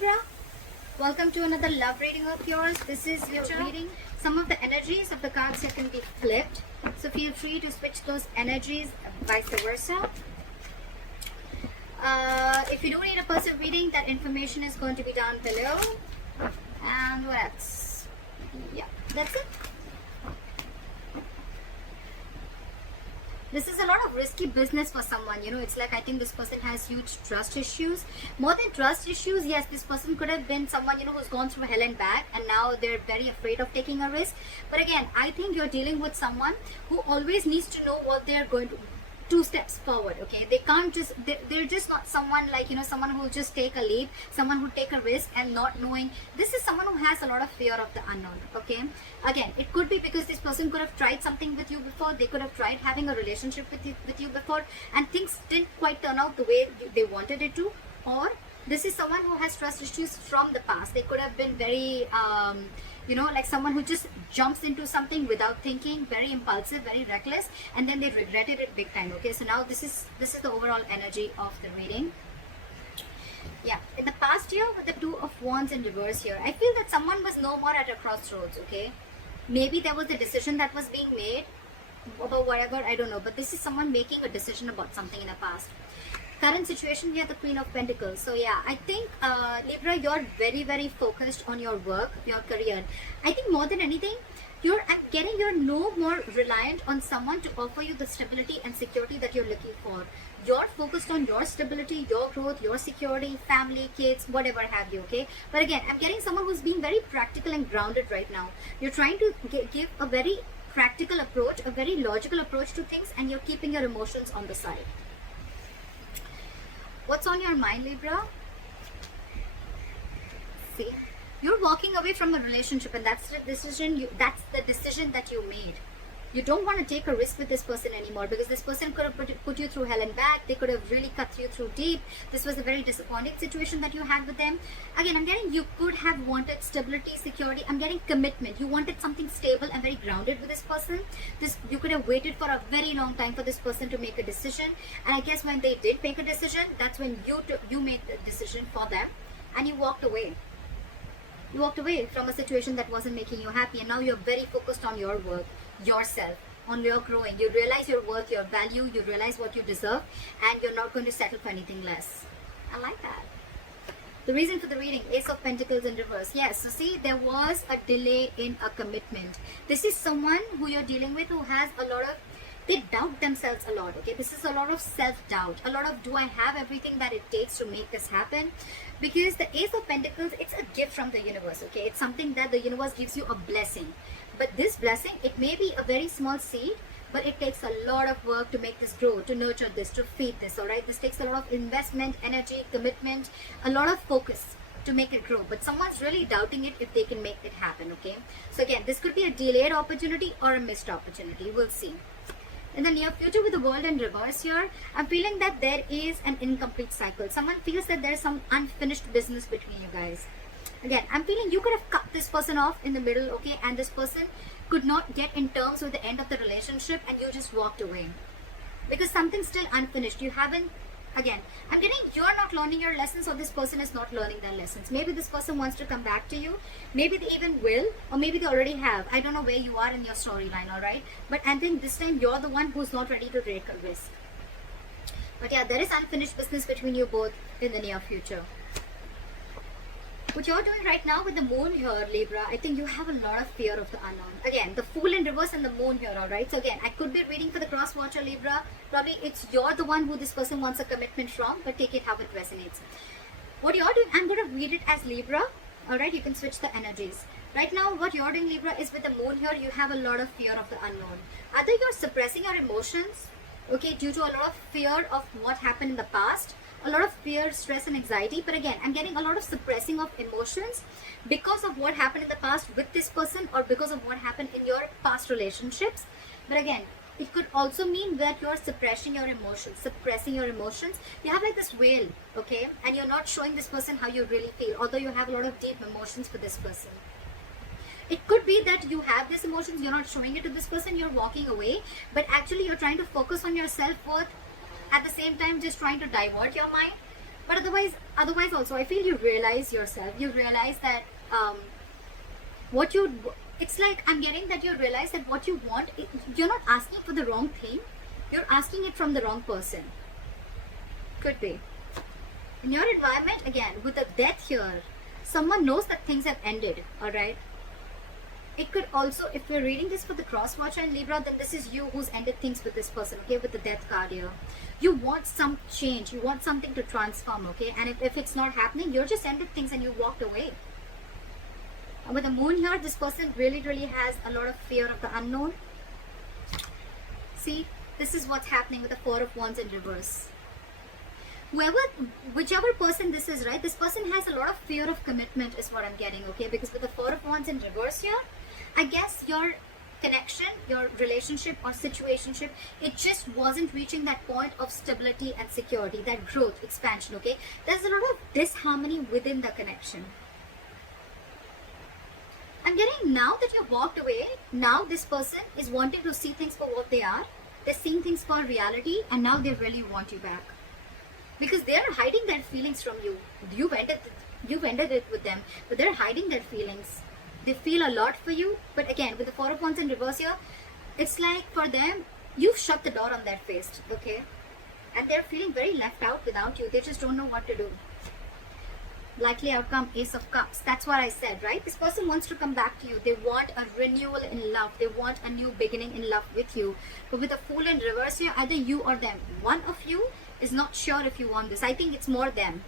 Libra, welcome to another love reading of yours. This is your reading. Some of the energies of the cards here can be flipped, so feel free to switch those energies, vice versa. If you do need a personal reading, that information is going to be down below. And what else? Yeah, that's it. This is a lot of risky business for someone, you know. It's like I think this person has huge trust issues. More than trust issues, yes, this person could have been someone, you know, who's gone through hell and back, and now they're very afraid of taking a risk. But again, I think you're dealing with someone who always needs to know what they're going to 2 steps forward. Okay, they can't just, they're just not someone like, you know, someone who will just take a leap, someone who take a risk and not knowing. This is someone who has a lot of fear of the unknown. Okay, again, it could be because this person could have tried something with you before. They could have tried having a relationship with you before, and things didn't quite turn out the way they wanted it to. Or this is someone who has trust issues from the past. They could have been very you know, like someone who just jumps into something without thinking, very impulsive, very reckless, and then they regretted it big time. Okay, so now this is the overall energy of the reading. Yeah, in the past year with the 2 of Wands in reverse here, I feel that someone was no more at a crossroads. Okay, maybe there was a decision that was being made about whatever, I don't know, but this is someone making a decision about something in the past. Current situation, we have the Queen of Pentacles. So yeah, I think Libra, you're very focused on your work, your career. I think more than anything, you're no more reliant on someone to offer you the stability and security that you're looking for. You're focused on your stability, your growth, your security, family, kids, whatever have you. Okay, but again, I'm getting someone who's being very practical and grounded right now. You're trying to give a very practical approach, a very logical approach to things, and you're keeping your emotions on the side. What's on your mind, Libra? See, you're walking away from a relationship, and that's the decision. That's the decision that you made. You don't want to take a risk with this person anymore, because this person could have put you through hell and back. They could have really cut you through deep. This was a very disappointing situation that you had with them. Again, I'm getting you could have wanted stability, security. I'm getting commitment. You wanted something stable and very grounded with this person. You could have waited for a very long time for this person to make a decision. And I guess when they did make a decision, that's when you made the decision for them, and you walked away. You walked away from a situation that wasn't making you happy, and now you're very focused on your work, yourself, on your growing. You realize your worth, your value, you realize what you deserve, and you're not going to settle for anything less. I like that. The reason for the reading, Ace of Pentacles in reverse. Yes, so see, there was a delay in a commitment. This is someone who you're dealing with who has a lot of, they doubt themselves a lot. Okay, this is a lot of self-doubt, a lot of, do I have everything that it takes to make this happen? Because the Ace of Pentacles, it's a gift from the universe. Okay, it's something that the universe gives you, a blessing. But this blessing, it may be a very small seed, but it takes a lot of work to make this grow, to nurture this, to feed this. All right, this takes a lot of investment, energy, commitment, a lot of focus to make it grow. But someone's really doubting it if they can make it happen. Okay, so again, this could be a delayed opportunity or a missed opportunity. We'll see. In the near future with the World in reverse here, I'm feeling that there is an incomplete cycle. Someone feels that there's some unfinished business between you guys. Again, I'm feeling you could have cut this person off in the middle, okay, and this person could not get in terms with the end of the relationship, and you just walked away because something's still unfinished. You haven't, again, I'm getting you're not learning your lessons, or this person is not learning their lessons. Maybe this person wants to come back to you, maybe they even will, or maybe they already have. I don't know where you are in your storyline, all right, but I think this time you're the one who's not ready to take a risk. But yeah, there is unfinished business between you both in the near future. What you're doing right now with the moon here, Libra, I think you have a lot of fear of the unknown. Again, the Fool in reverse and the moon here, alright? So again, I could be reading for the cross watcher, Libra. Probably you're the one who this person wants a commitment from, but take it how it resonates. What you're doing, I'm going to read it as Libra. Alright, you can switch the energies. Right now, what you're doing, Libra, is with the moon here, you have a lot of fear of the unknown. Either you're suppressing your emotions, okay, due to a lot of fear of what happened in the past, a lot of fear, stress and anxiety. But again, I'm getting a lot of suppressing of emotions because of what happened in the past with this person, or because of what happened in your past relationships. But again, it could also mean that you're suppressing your emotions. You have like this veil, okay, and you're not showing this person how you really feel, although you have a lot of deep emotions for this person. It could be that you have these emotions, you're not showing it to this person, you're walking away, but actually you're trying to focus on your self-worth, at the same time just trying to divert your mind. But otherwise also, I feel you realize yourself. You realize that it's like I'm getting that you realize that what you want, you're not asking for the wrong thing. You're asking it from the wrong person. Could be. In your environment, again, with the death here, someone knows that things have ended, alright? It could also, if we're reading this for the cross watcher and Libra, then this is you who's ended things with this person, okay, with the death card here. You want some change, you want something to transform, okay, and if it's not happening, you're just ended things and you walked away. And with the moon here, this person really has a lot of fear of the unknown. See, this is what's happening with the Four of Wands in reverse. Whichever person this is, right, this person has a lot of fear of commitment is what I'm getting, okay, because with the Four of Wands in reverse here, I guess your connection, your relationship or situationship, it just wasn't reaching that point of stability and security, that growth, expansion, okay. There's a lot of disharmony within the connection. I'm getting now that you walked away, now this person is wanting to see things for what they are. They're seeing things for reality, and now they really want you back. Because they're hiding their feelings from you. You've ended it with them, but they're hiding their feelings. They feel a lot for you, but again, with the Four of Wands in reverse here, it's like for them, you've shut the door on their face, okay? And they're feeling very left out without you. They just don't know what to do. Likely outcome, Ace of Cups. That's what I said, right? This person wants to come back to you. They want a renewal in love. They want a new beginning in love with you. But with the Fool in reverse here, either you or them. One of you is not sure if you want this. I think it's more them.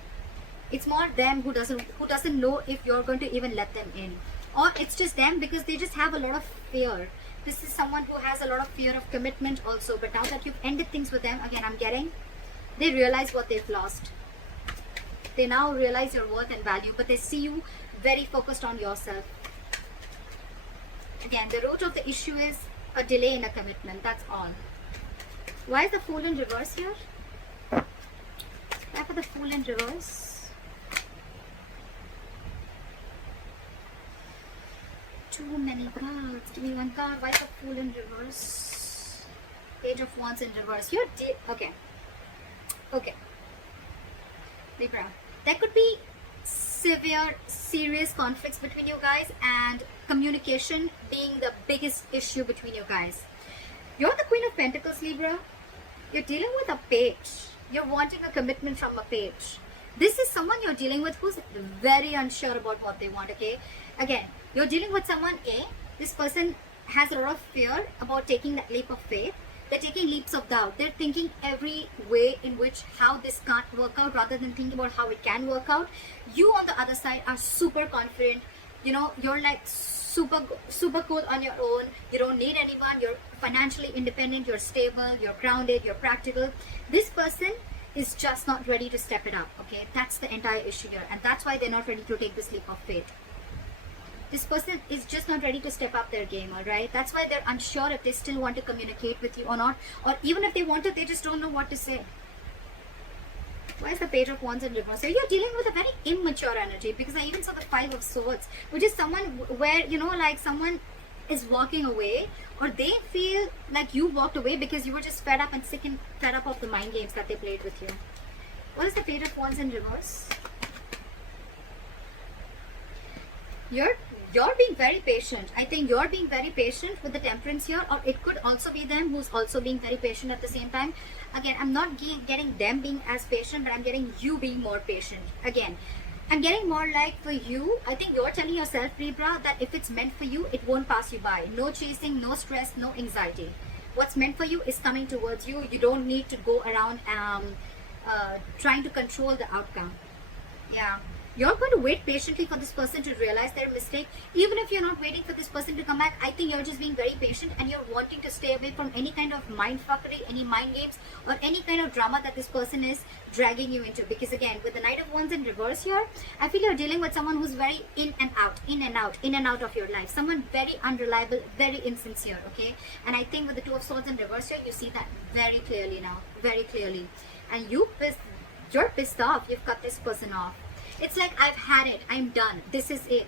It's more them who doesn't know if you're going to even let them in. Or it's just them because they just have a lot of fear. This is someone who has a lot of fear of commitment also. But now that you've ended things with them, again, I'm getting, they realize what they've lost. They now realize your worth and value, but they see you very focused on yourself. Again, the root of the issue is a delay in a commitment. That's all. Why is the Fool in reverse here? Why for the Fool in reverse? Too many cards. Give me one card. Why the Fool in reverse? Page of Wands in reverse. You're okay. Okay. Libra. There could be severe, serious conflicts between you guys, and communication being the biggest issue between you guys. You're the Queen of Pentacles, Libra. You're dealing with a page. You're wanting a commitment from a page. This is someone you're dealing with who's very unsure about what they want, okay? Again, you're dealing with someone, this person has a lot of fear about taking that leap of faith. They're taking leaps of doubt. They're thinking every way in which how this can't work out rather than thinking about how it can work out. You on the other side are super confident. You know, you're like super cool on your own. You don't need anyone. You're financially independent. You're stable. You're grounded. You're practical. This person is just not ready to step it up, okay? That's the entire issue here. And that's why they're not ready to take this leap of faith. This person is just not ready to step up their game, alright? That's why they're unsure if they still want to communicate with you or not. Or even if they want to, they just don't know what to say. Why is the Page of Wands in reverse? So you're dealing with a very immature energy, because I even saw the Five of Swords, which is someone where, you know, like someone is walking away, or they feel like you walked away because you were just fed up and sick and fed up of the mind games that they played with you. What is the Page of Wands in reverse? You're being very patient. I think you're being very patient with the Temperance here, or it could also be them who's also being very patient at the same time. Again, I'm not getting them being as patient, but I'm getting you being more patient. Again, I'm getting more like for you, I think you're telling yourself, Libra, that if it's meant for you, it won't pass you by. No chasing, no stress, no anxiety. What's meant for you is coming towards you. You don't need to go around trying to control the outcome. Yeah. You're going to wait patiently for this person to realize their mistake. Even if you're not waiting for this person to come back, I think you're just being very patient and you're wanting to stay away from any kind of mind fuckery, any mind games, or any kind of drama that this person is dragging you into. Because again, with the Knight of Wands in reverse here, I feel you're dealing with someone who's very in and out, in and out, in and out of your life. Someone very unreliable, very insincere, okay? And I think with the Two of Swords in reverse here, you see that very clearly now, very clearly. And you're pissed off. You've cut this person off. It's like, I've had it. I'm done. This is it.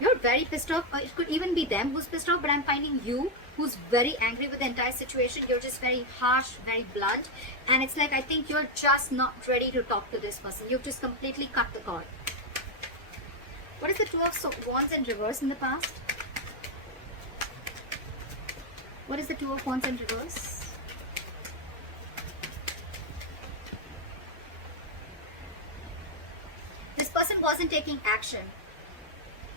You're very pissed off. Or it could even be them who's pissed off, but I'm finding you who's very angry with the entire situation. You're just very harsh, very blunt, and it's like, I think you're just not ready to talk to this person. You've just completely cut the cord. What is the Two of Wands in reverse in the past? What is the Two of Wands in reverse? This person wasn't taking action.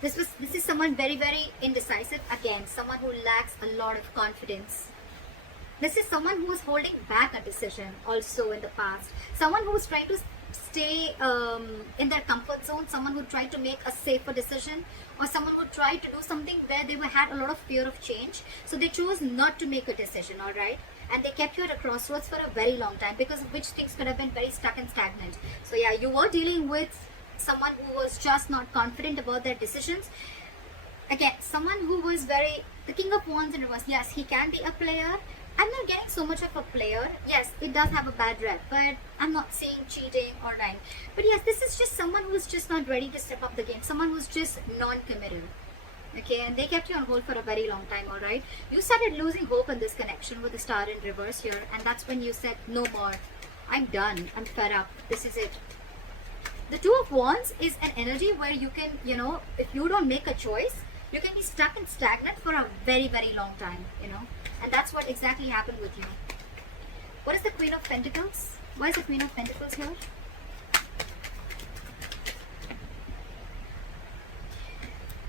This is someone very, very indecisive. Again, someone who lacks a lot of confidence. This is someone who is holding back a decision also in the past. Someone who is trying to stay in their comfort zone. Someone who tried to make a safer decision, or someone who tried to do something where they had a lot of fear of change. So they chose not to make a decision, all right? And they kept you at a crossroads for a very long time, because of which things could have been very stuck and stagnant. So yeah, you were dealing with someone who was just not confident about their decisions. Again, someone who was very, the King of Wands in reverse. Yes, he can be a player. I'm not getting so much of a player. Yes, it does have a bad rep, but I'm not seeing cheating or lying. But yes, this is just someone who's just not ready to step up the game. Someone who's just non-committal. Okay, and they kept you on hold for a very long time, alright? You started losing hope in this connection with the Star in reverse here, and that's when you said, no more. I'm done. I'm fed up. This is it. The Two of Wands is an energy where you can, you know, if you don't make a choice, you can be stuck and stagnant for a very, very long time, you know. And that's what exactly happened with you. What is the Queen of Pentacles? Why is the Queen of Pentacles here?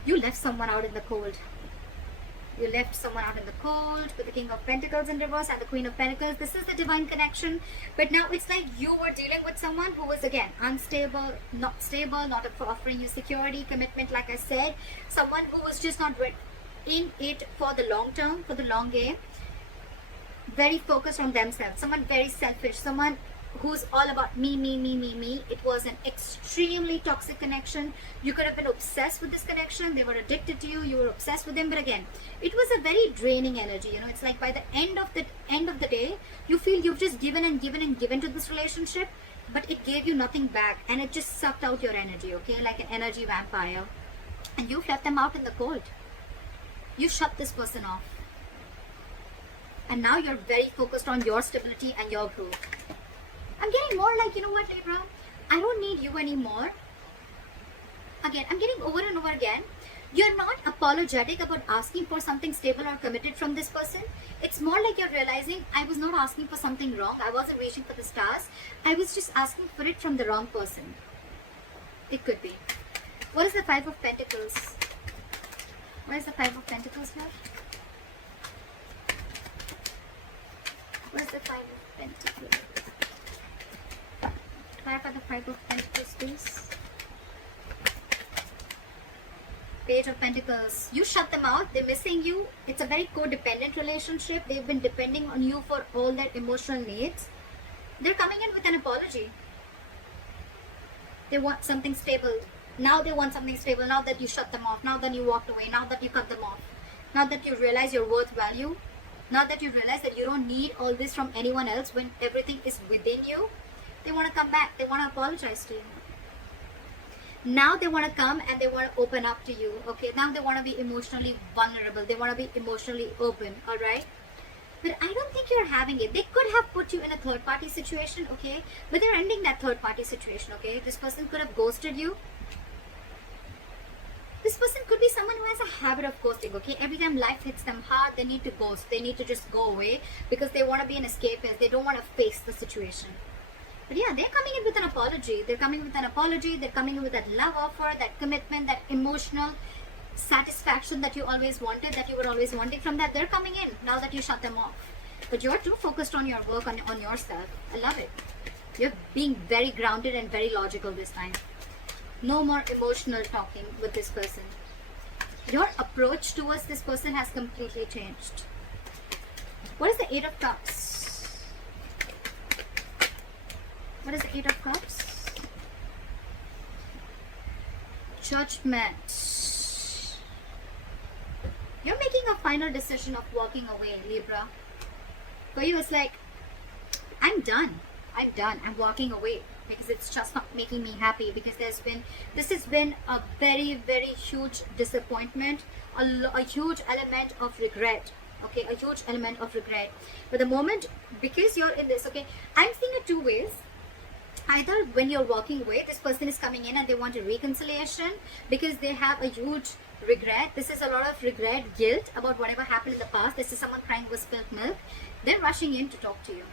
You left someone out in the cold. You left someone out in the cold with the King of Pentacles in reverse and the Queen of Pentacles. This is the divine connection. But now it's like you were dealing with someone who was, again, unstable, not offering you security, commitment, like I said. Someone who was just not in it for the long term, for the long game. Very focused on themselves. Someone very selfish. Someone who's all about me, me, me, me, me. It was an extremely toxic connection. You could have been obsessed with this connection. They were addicted to you. You were obsessed with them. But again, it was a very draining energy. You know, it's like by the end of the day, you feel you've just given and given and given to this relationship, but it gave you nothing back, and it just sucked out your energy. Okay, like an energy vampire, and you've left them out in the cold. You shut this person off, and now you're very focused on your stability and your growth. I'm getting more like, you know what, Libra? I don't need you anymore. Again, I'm getting over and over again. You're not apologetic about asking for something stable or committed from this person. It's more like you're realizing, I was not asking for something wrong. I wasn't reaching for the stars. I was just asking for it from the wrong person. It could be. What is the Five of Pentacles? What is the Five of Pentacles here? What is the Five of Pentacles? Clarify the Five of Pentacles, please. Page of Pentacles. You shut them out. They're missing you. It's a very codependent relationship. They've been depending on you for all their emotional needs. They're coming in with an apology. They want something stable. Now they want something stable. Now that you shut them off. Now that you walked away. Now that you cut them off. Now that you realize your worth value. Now that you realize that you don't need all this from anyone else when everything is within you. They want to come back. They want to apologize to you. Now they want to come and they want to open up to you. Okay, now they want to be emotionally vulnerable. They want to be emotionally open. Alright? But I don't think you're having it. They could have put you in a third party situation. Okay? But they're ending that third party situation. Okay? This person could have ghosted you. This person could be someone who has a habit of ghosting. Okay? Every time life hits them hard, they need to ghost. They need to just go away because they want to be an escapist. They don't want to face the situation. But yeah, they're coming in with an apology. They're coming with an apology. They're coming in with that love offer, that commitment, that emotional satisfaction that you always wanted, that you were always wanting from that. They're coming in now that you shut them off. But you're too focused on your work, on yourself. I love it. You're being very grounded and very logical this time. No more emotional talking with this person. Your approach towards this person has completely changed. What is the Eight of Cups? What is the Eight of Cups? Judgment. You're making a final decision of walking away, Libra. For you, it's like, I'm done. I'm done. I'm walking away because it's just not making me happy. Because this has been a very, very huge disappointment, a huge element of regret okay, a huge element of regret. But the moment, because you're in this, okay, I'm seeing it two ways. Either when you're walking away, this person is coming in and they want a reconciliation because they have a huge regret. This is a lot of regret, guilt about whatever happened in the past. This is someone crying with spilled milk. They're rushing in to talk to you.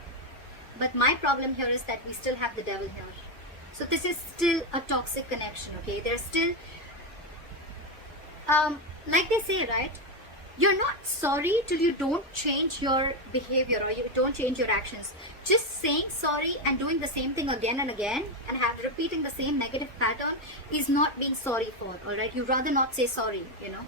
But my problem here is that we still have the devil here. So this is still a toxic connection, okay? There's still, like they say, right? You're not sorry till you don't change your behavior or you don't change your actions. Just saying sorry and doing the same thing again and again and repeating the same negative pattern is not being sorry for, all right? You'd rather not say sorry, you know?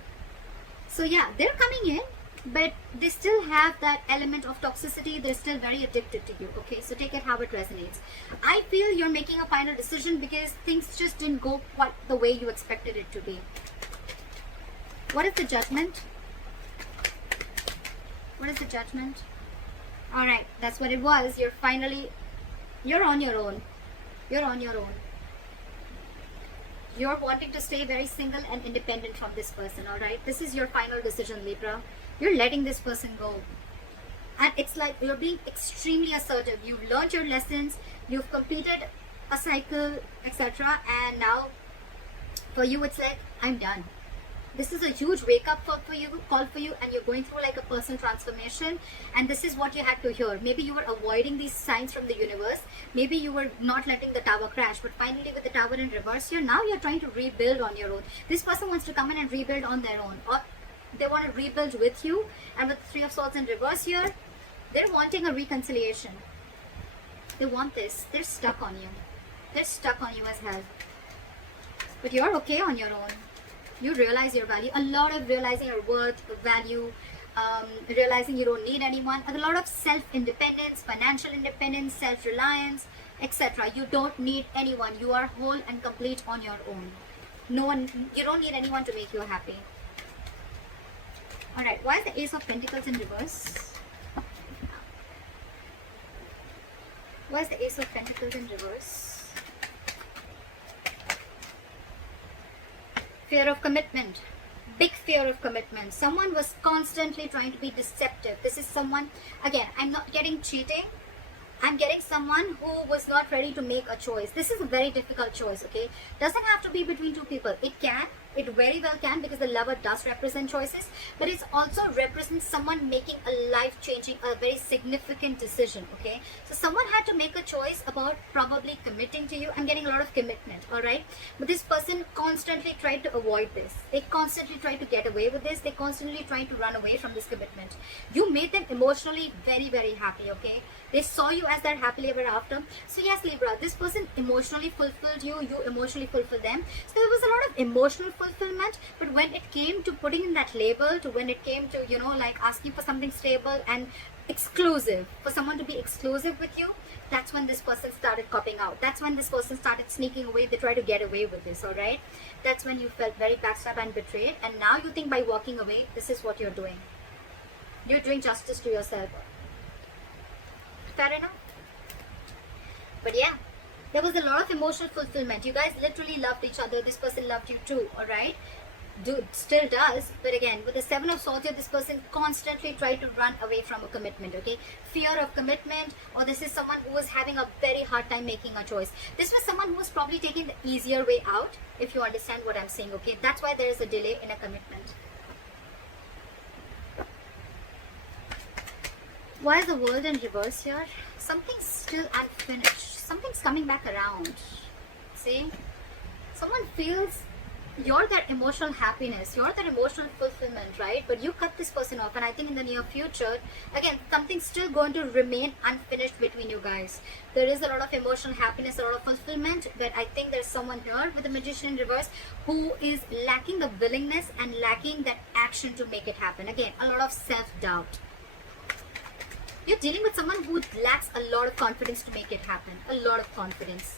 So yeah, they're coming in, but they still have that element of toxicity. They're still very addicted to you, okay? So take it how it resonates. I feel you're making a final decision because things just didn't go quite the way you expected it to be. What is the judgment? What is the judgment? All right, that's what it was. You're on your own. You're on your own. You're wanting to stay very single and independent from this person, all right? This is your final decision, Libra. You're letting this person go. And it's like you're being extremely assertive. You've learned your lessons. You've completed a cycle, etc. And now, for you, it's like, I'm done. This is a huge wake-up call for you, and you're going through like a personal transformation, and this is what you had to hear. Maybe you were avoiding these signs from the universe. Maybe you were not letting the tower crash, but finally with the tower in reverse here, now you're trying to rebuild on your own. This person wants to come in and rebuild on their own, or they want to rebuild with you, and with the Three of Swords in reverse here, they're wanting a reconciliation. They want this. They're stuck on you. They're stuck on you as hell. But you're okay on your own. You realize your value, a lot of realizing your worth, value, realizing you don't need anyone, a lot of self-independence, financial independence, self-reliance, etc. You don't need anyone. You are whole and complete on your own. You don't need anyone to make you happy. Alright, why is the Ace of Pentacles in reverse? Why is the Ace of Pentacles in reverse? Fear of commitment. Big fear of commitment. Someone was constantly trying to be deceptive. This is someone, again, I'm not getting cheating. I'm getting someone who was not ready to make a choice. This is a very difficult choice, okay? Doesn't have to be between two people. It can. It very well can, because the lover does represent choices. But it also represents someone making a life-changing, a very significant decision, okay? So someone had to make a choice about probably committing to you. I'm getting a lot of commitment, all right? But this person constantly tried to avoid this. They constantly tried to get away with this. They constantly tried to run away from this commitment. You made them emotionally very, very happy, okay? They saw you as their happily ever after. So yes, Libra, this person emotionally fulfilled you. You emotionally fulfilled them. So there was a lot of emotional fulfillment. But when it came to putting in that label, to when it came to, you know, like asking for something stable and exclusive, for someone to be exclusive with you, that's when this person started copping out. That's when this person started sneaking away. They tried to get away with this, all right? That's when you felt very backstabbed and betrayed. And now you think by walking away, this is what you're doing. You're doing justice to yourself. Fair enough? But yeah, there was a lot of emotional fulfillment. You guys literally loved each other. This person loved you too, alright? Still does. But again, with the Seven of Swords here, this person constantly tried to run away from a commitment, okay? Fear of commitment, or this is someone who was having a very hard time making a choice. This was someone who was probably taking the easier way out, if you understand what I'm saying, okay? That's why there is a delay in a commitment. Why is the World in reverse here? Something's still unfinished. Something's coming back around. See? Someone feels you're their emotional happiness. You're their emotional fulfillment, right? But you cut this person off. And I think in the near future, again, something's still going to remain unfinished between you guys. There is a lot of emotional happiness, a lot of fulfillment. But I think there's someone here with the Magician in reverse who is lacking the willingness and lacking that action to make it happen. Again, a lot of self-doubt. You're dealing with someone who lacks a lot of confidence to make it happen. A lot of confidence.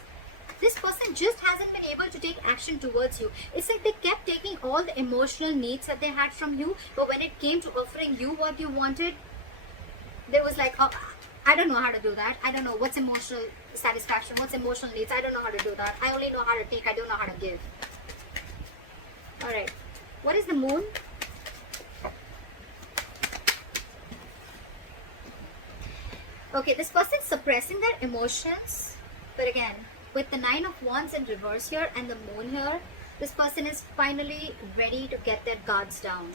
This person just hasn't been able to take action towards you. It's like they kept taking all the emotional needs that they had from you, but when it came to offering you what you wanted, they was like, oh, I don't know how to do that. I don't know what's emotional satisfaction, what's emotional needs. I don't know how to do that. I only know how to take. I don't know how to give. Alright. What is the Moon? Okay, this person's suppressing their emotions, but again, with the 9 of Wands in reverse here and the Moon here, this person is finally ready to get their guards down.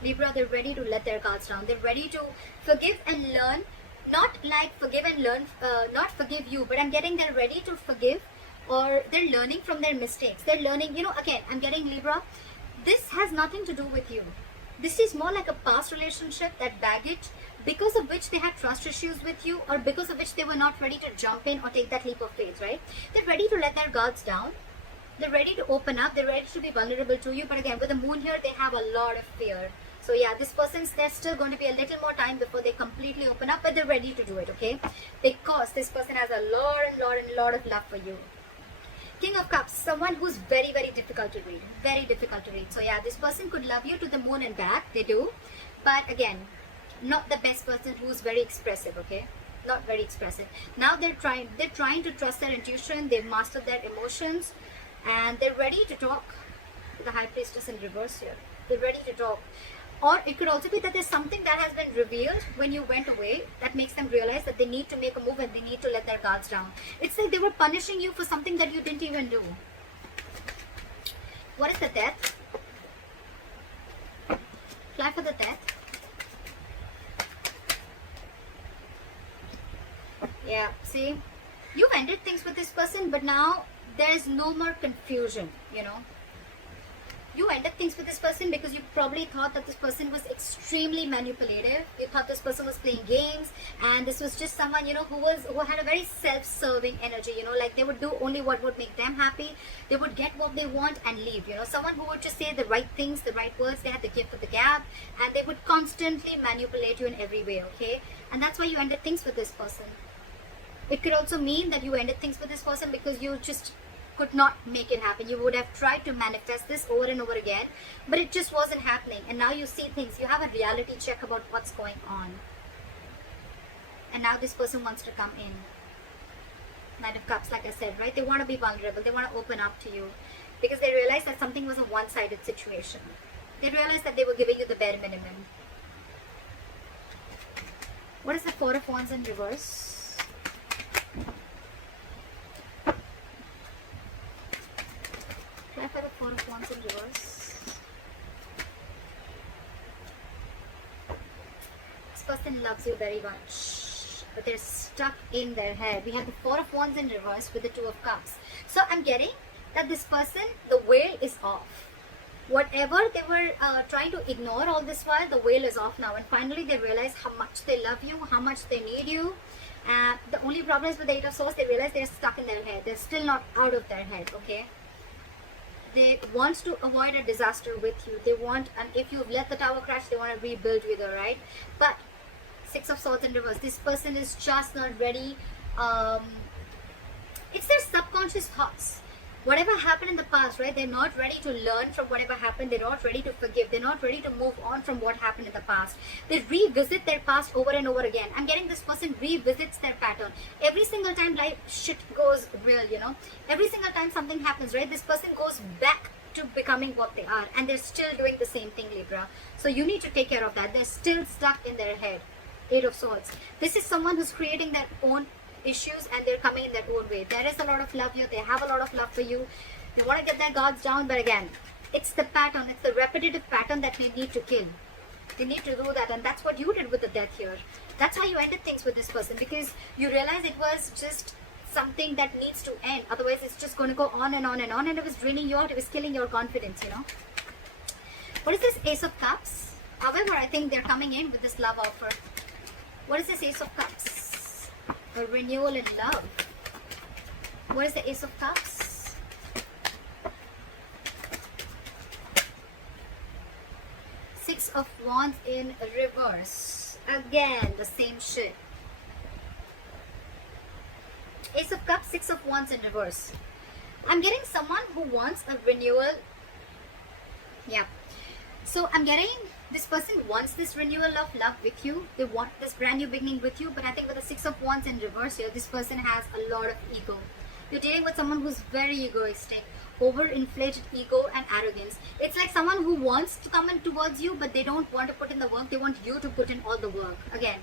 Libra, they're ready to let their guards down. They're ready to forgive and learn. Not like forgive and learn, not forgive you, but I'm getting they're ready to forgive, or they're learning from their mistakes. They're learning, you know, again, I'm getting Libra, this has nothing to do with you. This is more like a past relationship, that baggage, because of which they had trust issues with you, or because of which they were not ready to jump in or take that leap of faith, right? They're ready to let their guards down. They're ready to open up. They're ready to be vulnerable to you. But again, with the Moon here, they have a lot of fear. So yeah, this person's, there's still going to be a little more time before they completely open up, but they're ready to do it, okay? Because this person has a lot of love for you. King of Cups, someone who's very, very difficult to read. Very difficult to read. So yeah, this person could love you to the moon and back. They do. But again, not the best person who's very expressive, okay? Not very expressive. Now they're trying to trust their intuition. They've mastered their emotions. And they're ready to talk. The High Priestess in reverse here. They're ready to talk. Or it could also be that there's something that has been revealed when you went away that makes them realize that they need to make a move and they need to let their guards down. It's like they were punishing you for something that you didn't even do. What is the Death? Fly for the Death. Yeah, see? You've ended things with this person, but now there's no more confusion, you know? You ended things with this person because you probably thought that this person was extremely manipulative. You thought this person was playing games, and this was just someone, you know, who had a very self-serving energy, you know, like they would do only what would make them happy. They would get what they want and leave, you know. Someone who would just say the right things, the right words. They had the gift of the gab, and they would constantly manipulate you in every way, okay? And that's why you ended things with this person. It could also mean that you ended things with this person because you just could not make it happen. You would have tried to manifest this over and over again, but it just wasn't happening. And now you see things. You have a reality check about what's going on. And now this person wants to come in. Knight of Cups, like I said, right? They want to be vulnerable. They want to open up to you because they realize that something was a one-sided situation. They realized that they were giving you the bare minimum. What is the Four of Wands in reverse? For the Four of Wands in reverse. This person loves you very much, but they're stuck in their head. We have the Four of Wands in reverse with the Two of Cups. So I'm getting that this person, the veil is off. Whatever they were trying to ignore all this while, the veil is off now. And finally they realize how much they love you, how much they need you. The only problem is with the Eight of Swords, they realize they're stuck in their head. They're still not out of their head, okay? They want to avoid a disaster with you. They want, and if you've let the tower crash, they want to rebuild with you, right? But Six of Swords in reverse, this person is just not ready. It's their subconscious thoughts. Whatever happened in the past, right? They're not ready to learn from whatever happened. They're not ready to forgive. They're not ready to move on from what happened in the past. They revisit their past over and over again. I'm getting this person revisits their pattern. Every single time life shit goes real, you know. Every single time something happens, right? This person goes back to becoming what they are. And they're still doing the same thing, Libra. So you need to take care of that. They're still stuck in their head. Eight of Swords. This is someone who's creating their own issues and they're coming in their own way. There is a lot of love here. They have a lot of love for you. They want to get their guards down, but again, it's the pattern. It's the repetitive pattern that they need to kill. They need to do that, and that's what you did with the Death here. That's how you ended things with this person, because you realized it was just something that needs to end. Otherwise, it's just going to go on and on and on, and it was draining you out. It was killing your confidence, you know. What is this Ace of Cups? However, I think they're coming in with this love offer. What is this Ace of Cups? A renewal in love. What is the Ace of Cups? Six of Wands in reverse. Again, the same shit. Ace of Cups, Six of Wands in reverse. I'm getting someone who wants a renewal. Yeah. So I'm getting this person wants this renewal of love with you. They want this brand new beginning with you. But I think with the Six of Wands in reverse here, this person has a lot of ego. You're dealing with someone who's very egoistic, overinflated ego and arrogance. It's like someone who wants to come in towards you, but they don't want to put in the work. They want you to put in all the work. Again,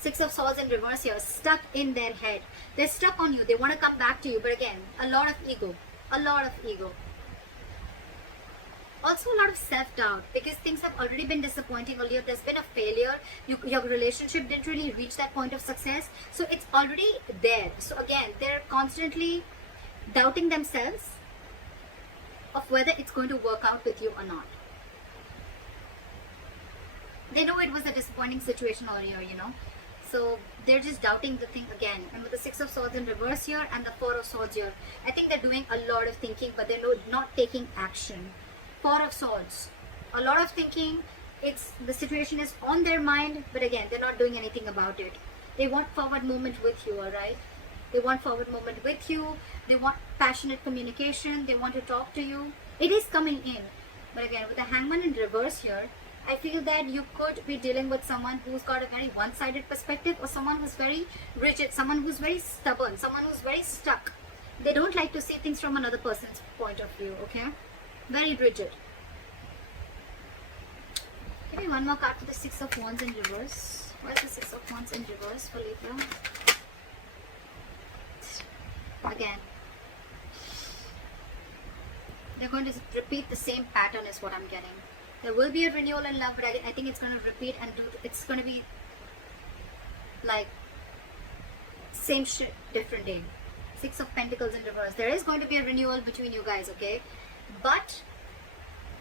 Six of Swords in reverse here, stuck in their head. They're stuck on you. They want to come back to you, but again, a lot of ego. A lot of ego. Also a lot of self-doubt, because things have already been disappointing earlier. There's been a failure. Your relationship didn't really reach that point of success. So it's already there. So again, they're constantly doubting themselves of whether it's going to work out with you or not. They know it was a disappointing situation earlier, you know. So they're just doubting the thing again. And with the Six of Swords in reverse here and the Four of Swords here, I think they're doing a lot of thinking, but they're not taking action. Four of Swords, a lot of thinking. The situation is on their mind, but again, they're not doing anything about it. They want forward movement with you, all right? They want forward movement with you. They want passionate communication. They want to talk to you. It is coming in. But again, with the Hangman in reverse here, I feel that you could be dealing with someone who's got a very one-sided perspective, or someone who's very rigid, someone who's very stubborn, someone who's very stuck. They don't like to see things from another person's point of view, okay? Very rigid. Give me one more card for the Six of Wands in reverse. Why is the Six of Wands in reverse for Libra? Again, they're going to repeat the same pattern is what I'm getting. There will be a renewal in love, but I think it's going to repeat and it's going to be like same shit, different day. Six of Pentacles in reverse. There is going to be a renewal between you guys, okay? But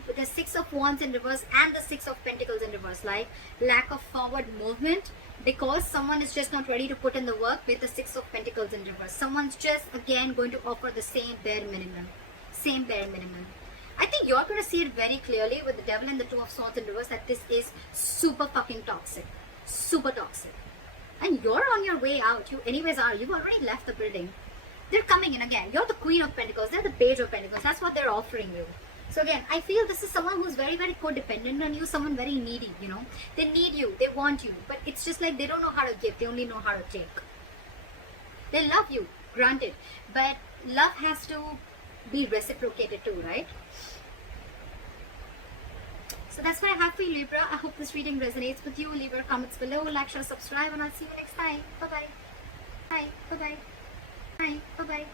with the Six of Wands in reverse and the Six of Pentacles in reverse, like lack of forward movement, because someone is just not ready to put in the work with the Six of Pentacles in reverse. Someone's just again going to offer the same bare minimum. Same bare minimum. I think you're going to see it very clearly with the Devil and the Two of Swords in reverse that this is super fucking toxic. Super toxic. And you're on your way out. You anyways are. You've already left the building. They're coming in again. You're the Queen of Pentacles. They're the Page of Pentacles. That's what they're offering you. So again, I feel this is someone who's very, very codependent on you. Someone very needy, you know. They need you. They want you. But it's just like they don't know how to give. They only know how to take. They love you. Granted. But love has to be reciprocated too, right? So that's what I have for you, Libra. I hope this reading resonates with you. Leave your comments below, like, share, subscribe, and I'll see you next time. Bye-bye. Bye. Bye-bye. Bye. Bye-bye.